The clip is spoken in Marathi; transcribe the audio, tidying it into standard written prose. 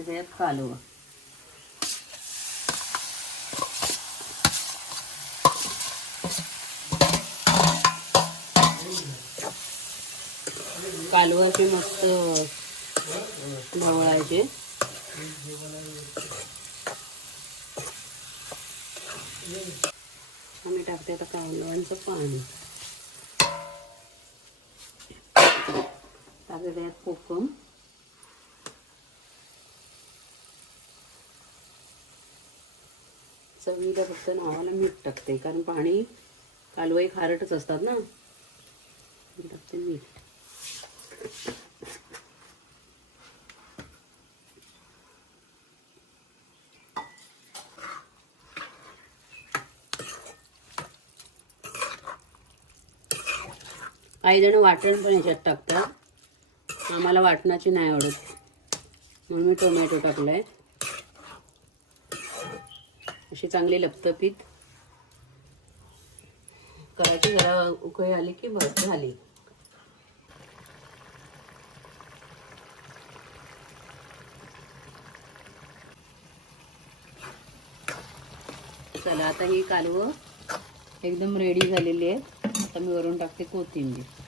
टाकते त्यात कालवं. कालवाचे मस्त ढवळायचे. आम्ही टाकते आता कालवांचं पाणी. टाकते त्यात कोकम. चवीला फक्त नावाला मीठ टाकते, कारण पाणी कालवई खारटच असतात ना. टाकते मीठ. काही जण वाटण पण याच्यात टाकतात. आम्हाला वाटणाची नाही आवडत म्हणून मी टोमॅटो टाकलाय. अशी चांगली लपतपीत करायची. जरा उकळी आली की बस झाली. चला आता ही कालवं एकदम रेडी झालेली आहे. आता मी वरून टाकते कोथिंबीर.